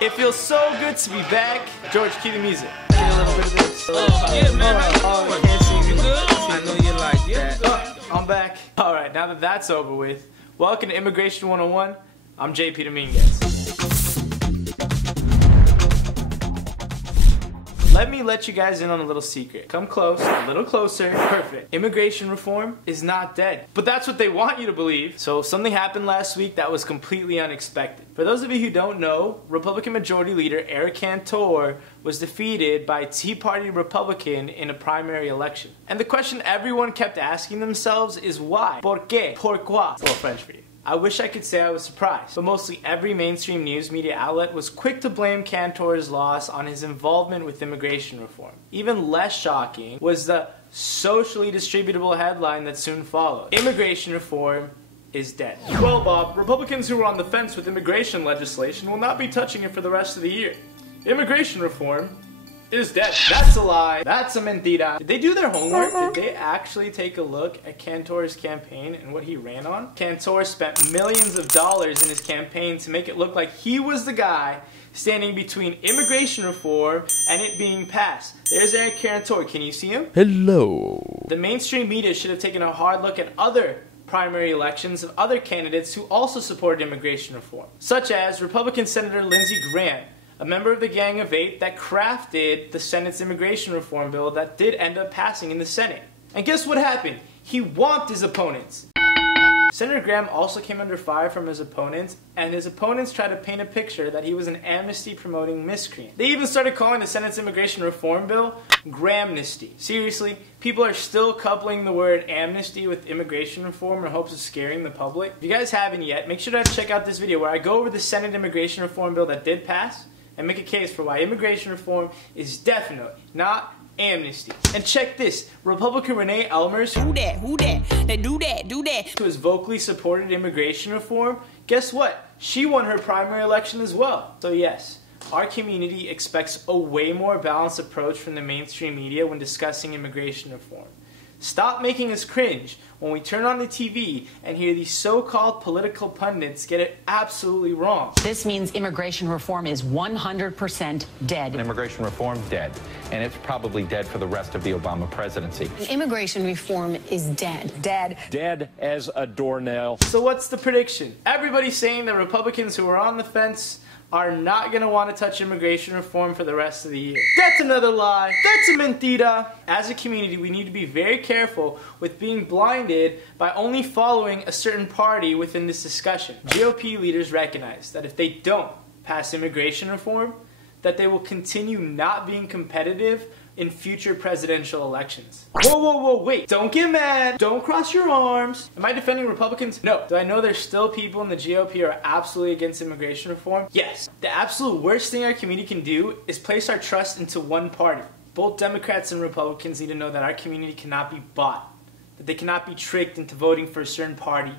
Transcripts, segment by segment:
It feels so good to be back. George, cue the music. Get a little bit of this. Yeah, man, how you doing? Can't see me. You good? I know you like that. I'm back. Alright, now that that's over with, welcome to Immigration 101. I'm JP Dominguez. Let me let you guys in on a little secret. Come close, a little closer. Perfect. Immigration reform is not dead. But that's what they want you to believe. So something happened last week that was completely unexpected. For those of you who don't know, Republican Majority Leader Cantor was defeated by Tea Party Republican in a primary election. And the question everyone kept asking themselves is why? ¿Por qué? ¿Pourquoi? It's a little French for you. I wish I could say I was surprised, but mostly every mainstream news media outlet was quick to blame Cantor's loss on his involvement with immigration reform. Even less shocking was the socially distributable headline that soon followed. Immigration reform is dead. Well, Bob, Republicans who were on the fence with immigration legislation will not be touching it for the rest of the year. Immigration reform is dead. That's a lie. That's a mentira. Did they do their homework? Did they actually take a look at Cantor's campaign and what he ran on? Cantor spent millions of dollars in his campaign to make it look like he was the guy standing between immigration reform and it being passed. There's Cantor. Can you see him? Hello. The mainstream media should have taken a hard look at other primary elections of other candidates who also supported immigration reform, such as Republican Senator Lindsey Graham, a member of the Gang of Eight that crafted the Senate's immigration reform bill that did end up passing in the Senate. And guess what happened? He whomped his opponents. Senator Graham also came under fire from his opponents, and his opponents tried to paint a picture that he was an amnesty-promoting miscreant. They even started calling the Senate's immigration reform bill Grahamnesty. Seriously, people are still coupling the word amnesty with immigration reform in hopes of scaring the public. If you guys haven't yet, make sure to check out this video where I go over the Senate immigration reform bill that did pass and make a case for why immigration reform is definitely not amnesty. And check this, Republican Renee Elmers, Who that? They do that. who has vocally supported immigration reform, guess what? She won her primary election as well. So yes, our community expects a way more balanced approach from the mainstream media when discussing immigration reform. Stop making us cringe when we turn on the TV and hear these so-called political pundits get it absolutely wrong. This means immigration reform is 100% dead. Immigration reform, dead. And it's probably dead for the rest of the Obama presidency. Immigration reform is dead. Dead. Dead as a doornail. So what's the prediction? Everybody's saying that Republicans who are on the fence are not going to want to touch immigration reform for the rest of the year. That's another lie. That's a mentira. As a community, we need to be very careful with being blinded by only following a certain party within this discussion. GOP leaders recognize that if they don't pass immigration reform, that they will continue not being competitive in future presidential elections. Whoa, wait. Don't get mad. Don't cross your arms. Am I defending Republicans? No. Do I know there's still people in the GOP who are absolutely against immigration reform? Yes. The absolute worst thing our community can do is place our trust into one party. Both Democrats and Republicans need to know that our community cannot be bought, that they cannot be tricked into voting for a certain party.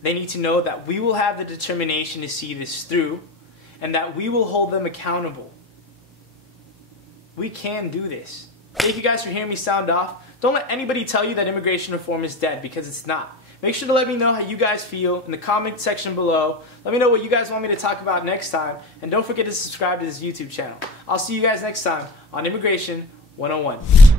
They need to know that we will have the determination to see this through, and that we will hold them accountable. We can do this. Thank you guys for hearing me sound off. Don't let anybody tell you that immigration reform is dead, because it's not. Make sure to let me know how you guys feel in the comment section below. Let me know what you guys want me to talk about next time. And don't forget to subscribe to this YouTube channel. I'll see you guys next time on Immigration 101.